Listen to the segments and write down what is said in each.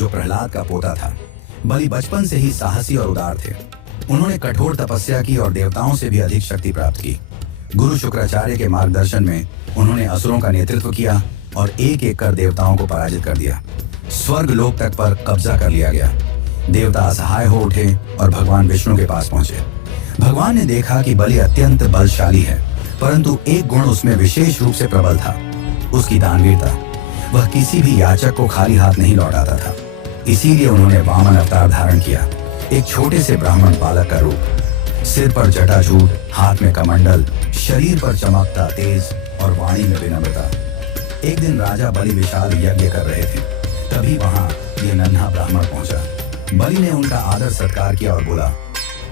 जो प्रहलाद का पोता था। बलि बचपन से ही साहसी और उदार थे। उन्होंने कठोर तपस्या की और देवताओं से भी अधिक शक्ति प्राप्त की। गुरु शुक्राचार्य के मार्गदर्शन में उन्होंने असुरों का नेतृत्व किया और एक एक कर देवताओं को पराजित कर दिया। स्वर्ग लोक तक पर कब्जा कर लिया गया। देवता असहाय हो उठे और भगवान विष्णु के पास पहुंचे। भगवान ने देखा कि बलि अत्यंत बलशाली है, परंतु एक गुण उसमें विशेष रूप से प्रबल था, उसकी दानवीरता। वह किसी भी याचक को खाली हाथ नहीं लौटाता था। इसीलिए उन्होंने वामन अवतार धारण किया, एक छोटे से ब्राह्मण बालक का रूप। सिर पर जटाजूट, हाथ में कमंडल, शरीर पर चमकता तेज और वाणी में विनम्रता। एक दिन राजा बलि विशाल यज्ञ कर रहे थे, तभी वहां ये नन्हा ब्राह्मण पहुंचा। बलि ने उनका आदर सत्कार किया और बोला,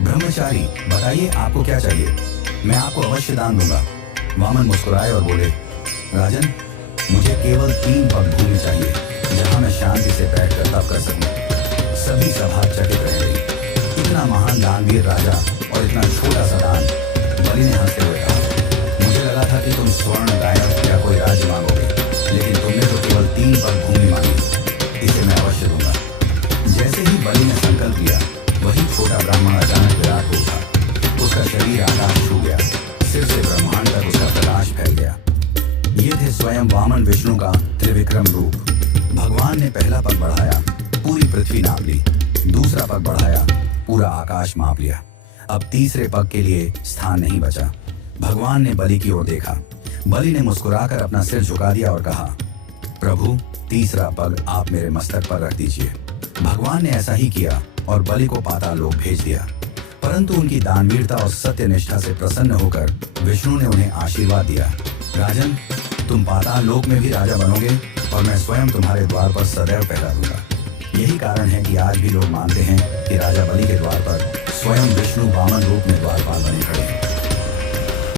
ब्रह्मचारी बताइए आपको क्या चाहिए, मैं आपको अवश्य दान दूंगा। वामन मुस्कुराए और बोले, राजन मुझे केवल 3 पग भूमि चाहिए, जहां मैं शांति से बैठकर तप कर सकूं। सभी सभा चकित रह गई। इतना महान दानवीर राजा और इतना छोटा सा दान। बलि ने हंसते हुए कहा, मुझे लगा था कि तुम स्वर्ण गायक या कोई राज्य मांगोगे, लेकिन तुमने तो केवल 3 पग भूमि मांगी। इसे मैं अवश्य दूंगा। जैसे ही बलि ने संकल्प लिया, वही छोटा ब्राह्मण अचानक विराट हो उठा। उसका शरीर आकाश छू गया, सिर से ब्रह्मांड तक उसका प्रकाश फैल गया। ये थे स्वयं वामन विष्णु का त्रिविक्रम रूप। भगवान ने पहला पग बढ़ाया, पूरी पृथ्वी नाप ली। दूसरा पग बढ़ाया, पूरा आकाश माप लिया। अब तीसरे पग के लिए स्थान नहीं बचा। भगवान ने बलि की ओर देखा। बलि ने मुस्कुराकर अपना सिर झुका दिया और कहा, प्रभु तीसरा पग आप मेरे मस्तक पर रख दीजिए। भगवान ने ऐसा ही किया और बलि को पाताल लोक भेज दिया। परंतु उनकी दानवीरता और सत्य निष्ठा से प्रसन्न होकर विष्णु ने उन्हें आशीर्वाद दिया, राजन तुम पाताल लोक में भी राजा बनोगे और मैं स्वयं तुम्हारे द्वार पर सदैव पहरा दूंगा। यही कारण है कि आज भी लोग मानते हैं कि राजा बलि के द्वार पर स्वयं विष्णु वामन रूप में द्वारपाल बने खड़े हैं।